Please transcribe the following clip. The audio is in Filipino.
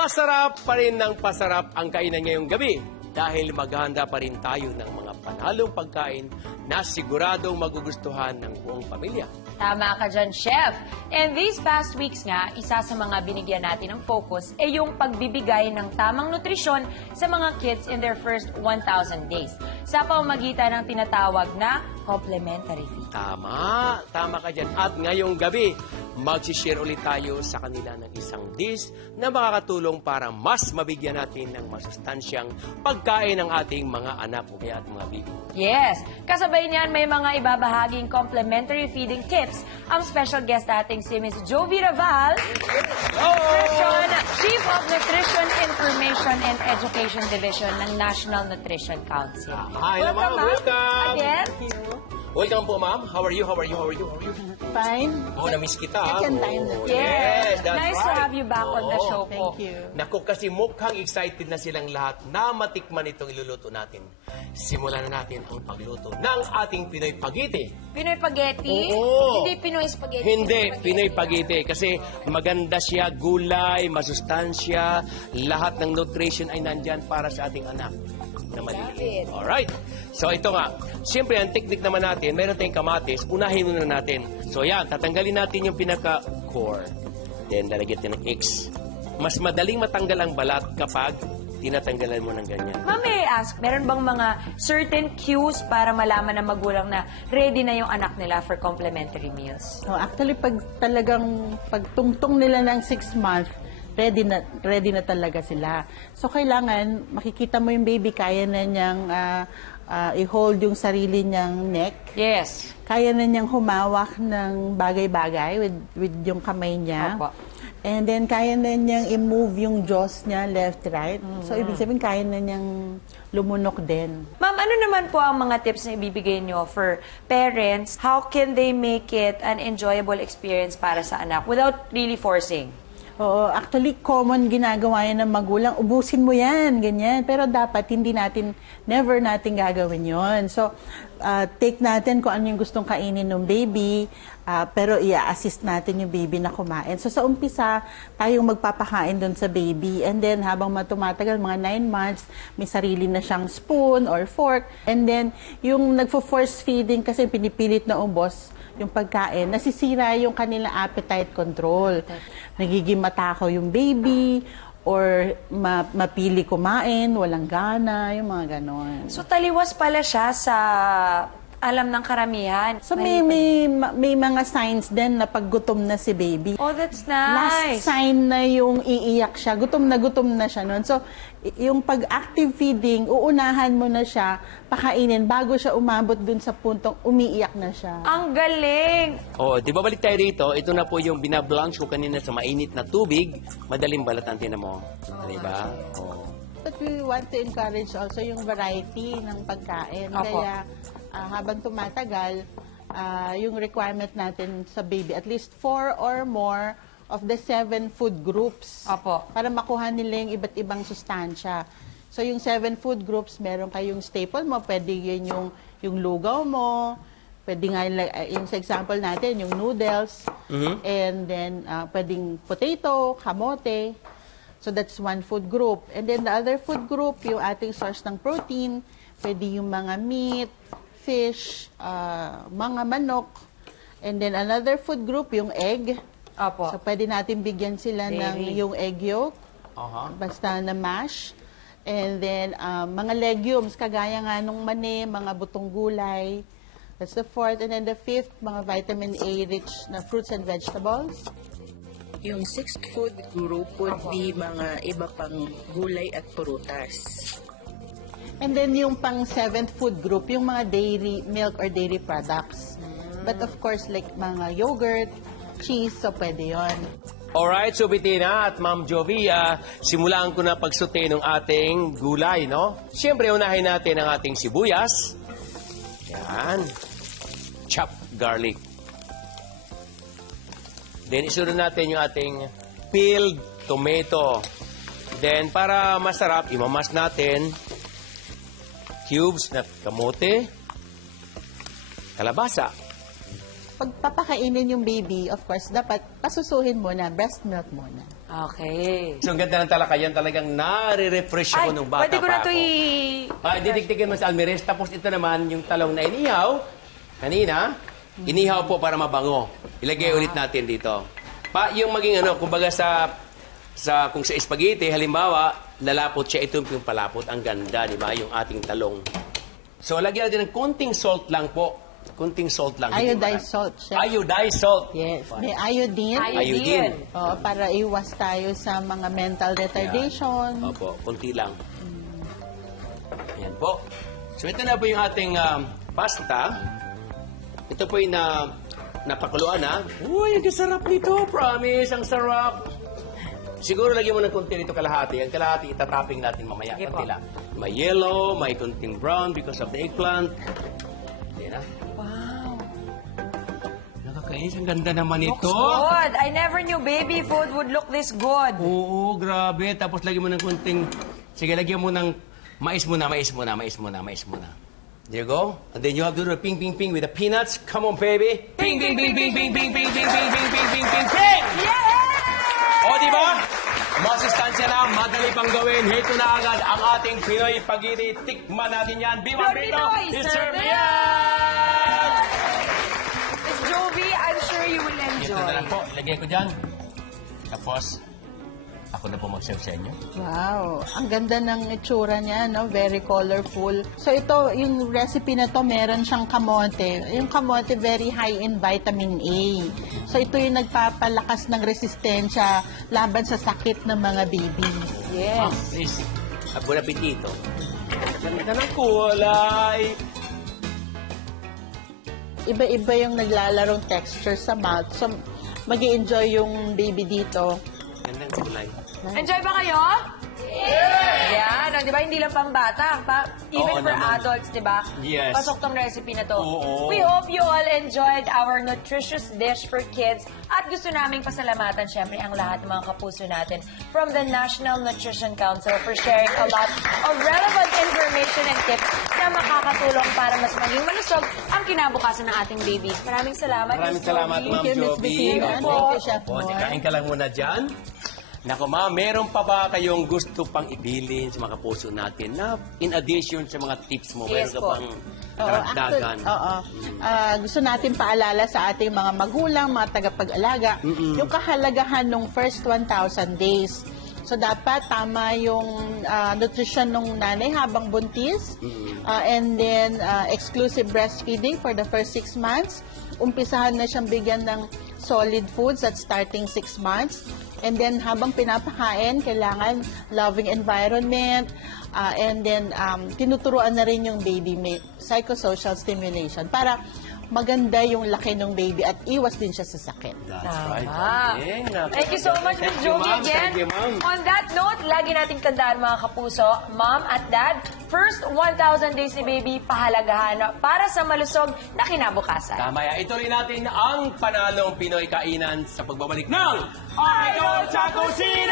Pasarap pa rin ng pasarap ang kainan ngayong gabi dahil maghahanda pa rin tayo ng mga panalong pagkain na siguradong magugustuhan ng buong pamilya. Tama ka dyan, Chef. And these past weeks nga, isa sa mga binigyan natin ng focus ay yung pagbibigay ng tamang nutrisyon sa mga kids in their first 1,000 days sa pamamagitan ng tinatawag na complementary feed. Tama ka dyan. At ngayong gabi, mag-share ulit tayo sa kanila ng isang dish na makakatulong para mas mabigyan natin ng masustansyang pagkain ng ating mga anak o kaya ating mga baby. Yes! Kasabay niyan, may mga ibabahaging complementary feeding tips ang special guest nating si Ms. Jovi Raval, Chief of Nutrition Information and Education Division ng National Nutrition Council. Hi, ma'am. Welcome. Again. Welcome po, ma'am. How are you? Fine. Oh, na-miss kita. Second time na. Yes, that's nice to have you back on the Oo. show po. Thank you. Naku, kasi mukhang excited na silang lahat na matikman itong iluluto natin. Simulan na natin ang pagluto ng ating Pinoy Pagiti. Pinoy Spaghetti? Oo. Hindi Pinoy Spaghetti. Hindi, Pinoy Pagiti. Kasi maganda siya, gulay, masustansya, lahat ng nutrition ay nandyan para sa ating anak na maliliit. Alright. So ito nga, siyempre ang technique naman natin, meron tayong kamatis, unahin muna natin. So yan, tatanggalin natin yung pinaka-core. Then lalagyan natin ng eggs. Mas madaling matanggal ang balat kapag tinatanggalan mo ng ganyan. Ma'am, may I ask, meron bang mga certain cues para malaman ng magulang na ready na yung anak nila for complementary meals? So actually, pag talagang pagtungtong nila ng 6 months, ready na talaga sila. So kailangan, makikita mo yung baby, kaya na niyang i-hold yung sarili niyang neck. Yes. Kaya na niyang humawak ng bagay-bagay with yung kamay niya. Opo. And then, kaya na niyang i-move yung jaws niya left-right. So, ibig sabihin, kaya na niyang lumunok din. Ma'am, ano naman po ang mga tips na ibibigay nyo for parents? How can they make it an enjoyable experience para sa anak without really forcing? Oo, actually, common ginagawa yan ng magulang. Ubusin mo yan, ganyan. Pero dapat, never natin gagawin yon. So, take natin kung ano yung gustong kainin ng baby, pero i-assist natin yung baby na kumain. So, sa umpisa, tayong magpapakain doon sa baby. And then, habang tumatagal, mga 9 months, may sarili na siyang spoon or fork. And then, yung nagfo-force feeding kasi pinipilit na ubos, yung pagkain, nasisira yung kanilang appetite control. Nagiging matakaw yung baby, or mapili kumain, walang gana, yung mga ganon. So, taliwas pala siya sa alam ng karamihan. So, may mga signs din na paggutom na si baby. Oh, that's Last nice. sign na yung iiyak siya, gutom na siya noon. So, yung pag-active feeding, uunahan mo na siya, pakainin, bago siya umabot dun sa puntong umiiyak na siya. Ang galing! Oh, di ba balik tayo rito? Ito na po yung binablanch ko kanina sa mainit na tubig. Madaling balatan, tinan mo. Di ba? Oh. But we want to encourage also yung variety ng pagkain. Opo. Kaya habang tumatagal, yung requirement natin sa baby, at least 4 or more of the 7 food groups. Opo. Para makuha nila yung iba't ibang sustansya. So yung 7 food groups, meron kayong staple mo, pwede yun yung lugaw mo, pwede nga yung sa example natin, yung noodles, and then pwedeng potato, kamote. So that's one food group. And then the other food group, yung ating source ng protein, pwede yung mga meat, fish, mga manok. And then another food group, yung egg. Opo. So pwede natin bigyan sila ng yung egg yolk, basta na mash. And then mga legumes, kagaya nga nung mani, mga butong gulay. That's the 4th. And then the 5th, mga vitamin A rich na fruits and vegetables. Yung 6th food group would be mga iba pang gulay at prutas. And then yung pang 7th food group, yung mga dairy, milk or dairy products. But of course, like mga yogurt, cheese, so pwede yun. Alright, so Bettina at Ma'am Jovi, simulan ko na pagsute ng ating gulay, no? Siyempre, unahin natin ang ating sibuyas. Yan. Chopped garlic. Then, isunod natin yung ating peeled tomato. Then, para masarap, imamas natin cubes na kamote, kalabasa. Pag papakainin yung baby, of course, dapat pasusuhin muna, breast milk muna. Okay. So, ang ganda ng talakayan, talagang nare-refresh ako nung bata pwede ko pa na ako. ito Didiktikin mo sa almirez. Tapos ito naman, yung talong na inihaw, kanina, inihaw po para mabango. Ilagay ulit natin dito. Yung maging kumbaga kung sa spaghetti, halimbawa, lalapot siya, ito yung palapot. Ang ganda, di ba? Yung ating talong. So, lagyan natin ng konting salt lang po. Konting salt lang. Iodized salt siya. Iodized salt. Yes. May iodine. Iodine. Para iwas tayo sa mga mental retardation. Opo, konti lang. Ayan po. So, ito na po yung ating pasta. Ito po yung napakuluan, ha? Uy, ang sarap nito. Promise, ang sarap. Siguro lagyan mo ng konti nito kalahati. Ang kalahati, itatapping natin mamaya. Sige Konti po. lang. May yellow, may konting brown because of the eggplant. Ayan na. Wow. Nakakainis. Ang ganda naman ito. Good. I never knew baby food would look this good. Oo, grabe. Tapos lagyan mo ng konting... Sige, lagyan mo ng mais muna. There you go. And then you have to do the ping, ping, ping with the peanuts. Come on, baby. Ping, ping, ping, ping, ping, ping, ping, ping, ping, ping, ping, ping, ping, ping. Yeah! O, di ba? Masustansya lang, madali pang gawin. Ito na agad ang ating Pinoy Pagiri. Tikman natin yan. Viva Pinoy Rito! Pinoy, Serve serve yan! Miss Jovi, I'm sure you will Ito enjoy. na lang po. Ilagay ko dyan. Tapos, ako na po mag-serve sa inyo. Wow, ang ganda ng itsura niya, no? Very colorful. So ito, yung recipe na to, meron siyang kamote. Yung kamote, very high in vitamin A. So ito yung nagpapalakas ng resistensya laban sa sakit ng mga baby. Ma'am, Yes. please. Bon appetito. Ganda ng kulay. Iba-iba yung naglalarong texture sa mouth. So, mag-enjoy yung baby dito. Ganda ng kulay. Enjoy ba kayo? Yan, di ba? Hindi lang pang bata. Even Oo for naman. adults, di ba? Yes. Pasok tong recipe na to. Oo. We hope you all enjoyed our nutritious dish for kids. At gusto naming pasalamatan, syempre, ang lahat ng mga kapuso natin from the National Nutrition Council for sharing a lot of relevant information and tips na makakatulong para mas maging malusog ang kinabukasan ng ating babies. Maraming salamat. Maraming Miss salamat, Jovi. Ma'am Thank you, Miss Jovi. Bettina. Opo. Thank you, Chef Opo, Moy. kain ka lang muna dyan. Naku, ma'am, meron pa ba kayong gusto pang ibilin sa mga kapuso natin na in addition sa mga tips mo, Yes meron ka po. pang karagdagan? Gusto natin paalala sa ating mga magulang, mga tagapag-alaga, yung kahalagahan ng first 1,000 days. So, dapat tama yung nutrition ng nanay habang buntis. And then, exclusive breastfeeding for the first 6 months. Umpisahan na siyang bigyan ng solid foods at starting 6 months. And then, habang pinapakain, kailangan loving environment. And then, tinuturuan na rin yung baby may psychosocial stimulation para maganda yung laki ng baby at iwas din siya sa sakit. That's Tama. right. Galing. Thank you so much, Miss Thank you, Jovi, ma'am. again. Thank you, ma'am. On that note, lagi natin tandaan mga kapuso, Mom at Dad, first 1,000 days ni baby, pahalagahan para sa malusog na kinabukasan. Tama yan. Ituloy natin ang panalong Pinoy Kainan sa pagbabalik ng Idol sa Kusina!